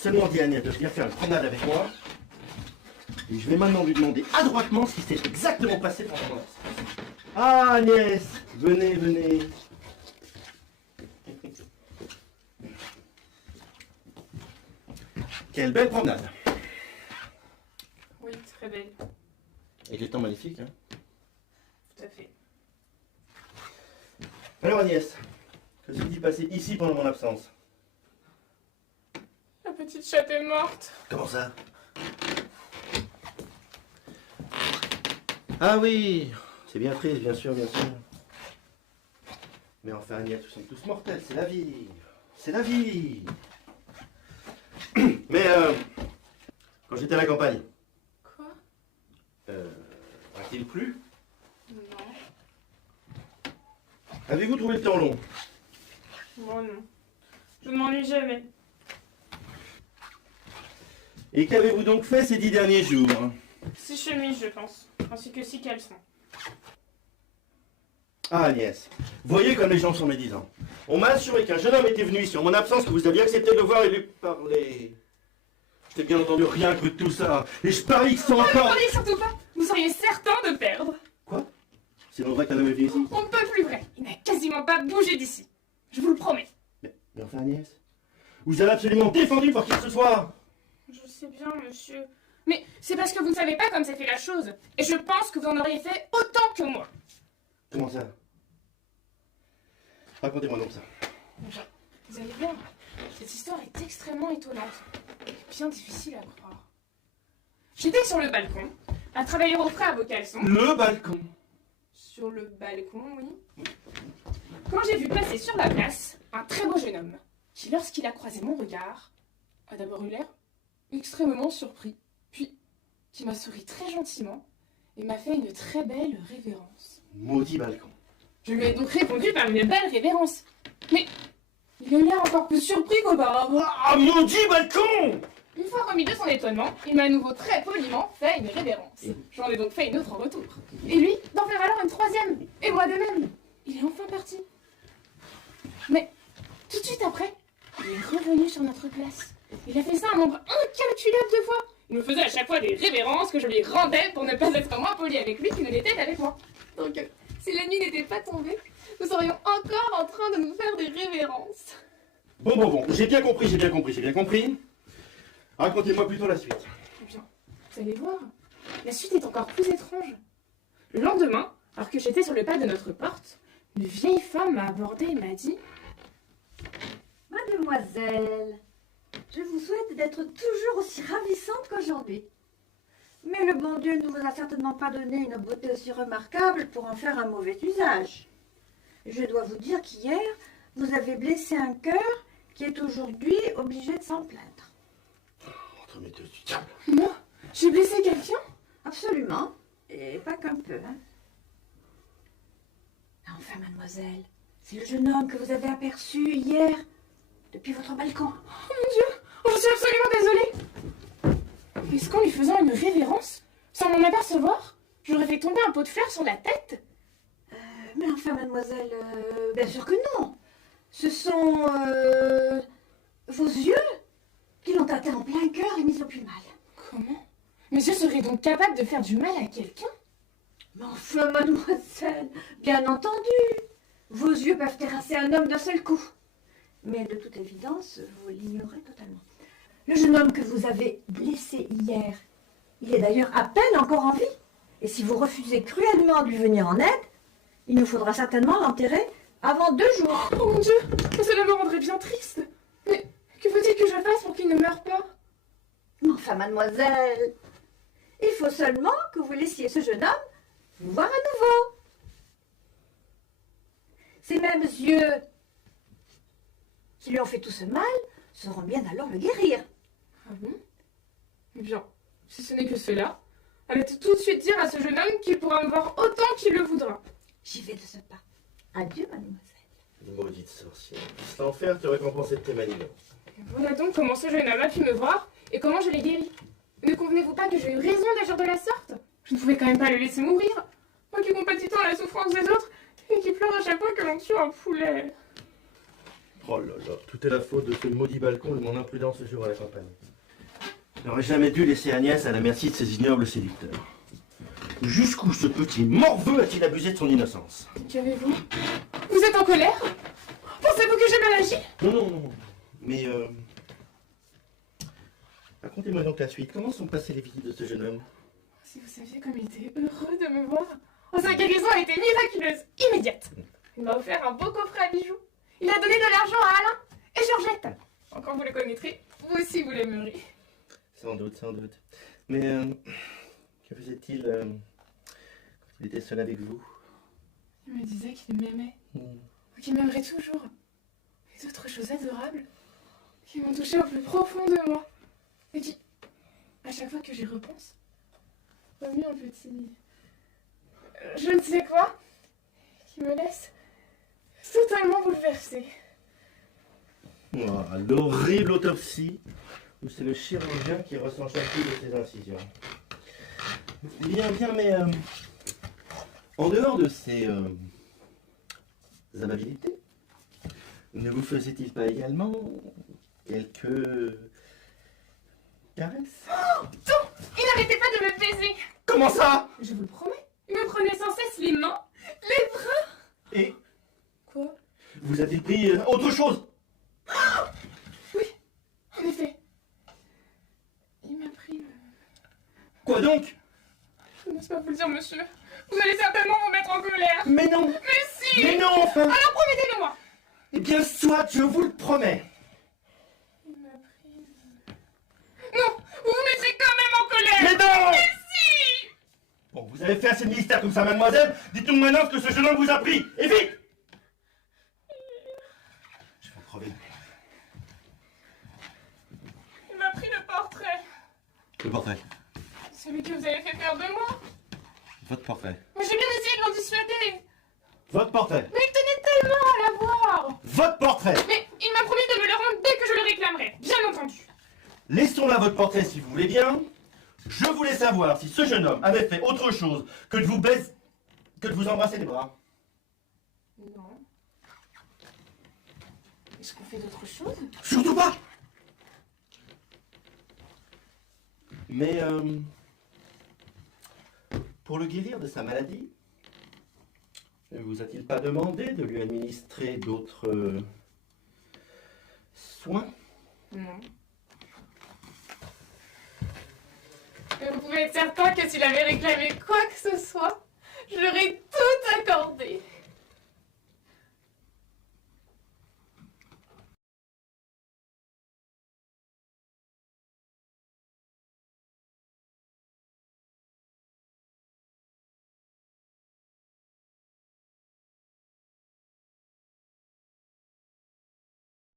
seulement dit à Agnès de venir faire une promenade avec moi. Et je vais maintenant lui demander adroitement ce qui s'est exactement passé pendant mon absence. Ah Agnès, venez, venez. Quelle belle promenade. Oui, très belle. Et les temps magnifiques, hein. Tout à fait. Alors Agnès, que s'est-il passé ici pendant mon absence? La petite chatte est morte. Comment ça? Ah oui, c'est bien triste, bien sûr, bien sûr. Mais enfin Agnès, nous sommes tous mortels, c'est la vie. C'est la vie. Mais quand j'étais à la campagne, Quoi? a-t-il plu? Non. Avez-vous trouvé le temps long? Bon, non. Je ne m'ennuie jamais. Et qu'avez-vous donc fait ces 10 derniers jours? 6 chemises, je pense. Ainsi que 6 caleçons. Ah Agnès, voyez comme les gens sont médisants. On m'a assuré qu'un jeune homme était venu ici en mon absence, que vous aviez accepté de le voir et de lui parler. Je n'ai bien entendu rien que de tout ça. Et je parie que c'est Ne encore... parlez surtout pas. Vous seriez certain de perdre. Quoi? C'est donc vrai qu'un homme est venu ici? On ne peut plus vrai. Il n'a quasiment pas bougé d'ici. Je vous le promets. Mais enfin Agnès, vous avez absolument défendu pour qui que ce soit. Je sais bien, monsieur. Mais c'est parce que vous ne savez pas comme s'est fait la chose. Et je pense que vous en auriez fait autant que moi. Comment ça? Racontez-moi donc ça. Enfin, vous allez voir, cette histoire est extrêmement étonnante. Et bien difficile à croire. J'étais sur le balcon, à travailler au frais à vos caleçons. Le balcon. Sur le balcon, oui. Quand j'ai vu passer sur la place un très beau jeune homme, qui, lorsqu'il a croisé mon regard, a d'abord eu l'air extrêmement surpris, puis qui m'a souri très gentiment et m'a fait une très belle révérence. Maudit balcon. Je lui ai donc répondu par une belle révérence. Mais il a eu l'air encore plus surpris qu'auparavant. Ah, maudit balcon! Une fois remis de son étonnement, il m'a à nouveau très poliment fait une révérence. J'en ai donc fait une autre en retour. Et lui, d'en faire alors une troisième. Et moi de même. Il est enfin parti. Mais tout de suite après, il est revenu sur notre place. Il a fait ça un nombre incalculable de fois. Il me faisait à chaque fois des révérences que je lui rendais pour ne pas être moins poli avec lui qu'il ne l'était avec moi. Donc, si la nuit n'était pas tombée, nous serions encore en train de nous faire des révérences. Bon, j'ai bien compris. Racontez-moi plutôt la suite. Eh bien, vous allez voir, la suite est encore plus étrange. Le lendemain, alors que j'étais sur le pas de notre porte, une vieille femme m'a abordée et m'a dit: Mademoiselle, je vous souhaite d'être toujours aussi ravissante qu'aujourd'hui. Mais le bon Dieu ne vous a certainement pas donné une beauté aussi remarquable pour en faire un mauvais usage. Je dois vous dire qu'hier, vous avez blessé un cœur qui est aujourd'hui obligé de s'en plaindre. Entre mes deux du diable. Moi, j'ai blessé quelqu'un? Absolument, et pas qu'un peu. Hein. Enfin, mademoiselle, c'est le jeune homme que vous avez aperçu hier, depuis votre balcon. Oh mon Dieu, je suis absolument désolée. Est-ce qu'en lui faisant une révérence, sans m'en apercevoir, j'aurais fait tomber un pot de fleurs sur la tête? Mais enfin, mademoiselle, bien sûr que non. Ce sont vos yeux qui l'ont atteint en plein cœur et mis au plus mal. Comment? Mes yeux seraient donc capables de faire du mal à quelqu'un? Mais enfin, mademoiselle, bien entendu, vos yeux peuvent terrasser un homme d'un seul coup. Mais de toute évidence, vous l'ignorez totalement. Le jeune homme que vous avez blessé hier, il est d'ailleurs à peine encore en vie. Et si vous refusez cruellement de lui venir en aide, il nous faudra certainement l'enterrer avant 2 jours. Oh mon Dieu, cela me rendrait bien triste. Mais que faut-il que je fasse pour qu'il ne meure pas? Mais enfin, mademoiselle, il faut seulement que vous laissiez ce jeune homme vous voir à nouveau. Ces mêmes yeux qui lui ont fait tout ce mal sauront bien alors le guérir. Ah bon? Eh bien, si ce n'est que cela, allez tout de suite dire à ce jeune homme qu'il pourra me voir autant qu'il le voudra. J'y vais de ce pas. Adieu, mademoiselle. Maudite sorcière. Puisse l'enfer te récompenser de tes manigances. Voilà donc comment ce jeune homme a pu me voir et comment je l'ai guéri. Ne convenez-vous pas que j'ai eu raison d'agir de la sorte? Je ne pouvais quand même pas le laisser mourir. Moi qui compatis tant à la souffrance des autres et qui pleure à chaque fois que l'on tue un poulet. Oh là là, tout est la faute de ce maudit balcon et de mon imprudence ce jour à la campagne. Je n'aurais jamais dû laisser Agnès à la merci de ces ignobles séducteurs. Jusqu'où ce petit morveux a-t-il abusé de son innocence? Qu'avez-vous? Vous êtes en colère? Pensez-vous que j'ai mal agi? Non, non, non. Mais racontez-moi donc la suite. Comment sont passées les visites de ce jeune homme? Si vous saviez comme il était heureux de me voir. Sa guérison a été miraculeuse, immédiate. Il m'a offert un beau coffret à bijoux. Il a donné de l'argent à Alain et Georgette. Quand vous le connaîtrez, vous aussi vous l'aimerez. Sans doute, sans doute. Mais que faisait-il quand il était seul avec vous? Il me disait qu'il m'aimait, qu'il m'aimerait toujours. Et d'autres choses adorables qui m'ont touché au plus profond de moi. Et qui, à chaque fois que j'y repense, remue un petit... je ne sais quoi, qui me laisse totalement bouleversée. Oh, l'horrible autopsie où c'est le chirurgien qui ressent chacune de ses incisions. Bien, bien, mais en dehors de ces amabilités, ne vous faisait-il pas également quelques caresses? Oh, non! Il n'arrêtait pas de me baiser. Comment ça? Je vous le promets. Il me prenait sans cesse les mains, les bras. Et Quoi? vous a-t-il pris autre chose? Oui, en effet. Il m'a pris le... Quoi donc? Je n'ose pas vous le dire, monsieur. Vous allez certainement vous mettre en colère. Mais non! Mais si! Mais non, enfin! Alors promettez-le-moi. Eh bien, soit, je vous le promets! Il m'a pris le... Non, vous vous mettrez quand même en colère. Mais non! Mais si! Bon, vous avez fait assez de mystère comme ça, mademoiselle. Dites-nous maintenant ce que ce jeune homme vous a pris. Et vite! Je vais crever. Il m'a pris le portrait. Le portrait. Celui que vous avez fait faire de moi. Votre portrait. Moi j'ai bien essayé de l'en dissuader. Votre portrait. Mais il tenait tellement à l'avoir. Votre portrait. Mais il m'a promis de me le rendre dès que je le réclamerai. Bien entendu. Laissons là votre portrait si vous voulez bien. Je voulais savoir si ce jeune homme avait fait autre chose que de vous baiser, que de vous embrasser les bras. Non. Est-ce qu'on fait d'autres choses? Surtout pas! Mais pour le guérir de sa maladie, ne vous a-t-il pas demandé de lui administrer d'autres soins? Non. Mais vous pouvez être certain que s'il avait réclamé quoi que ce soit, je leur ai tout accordé.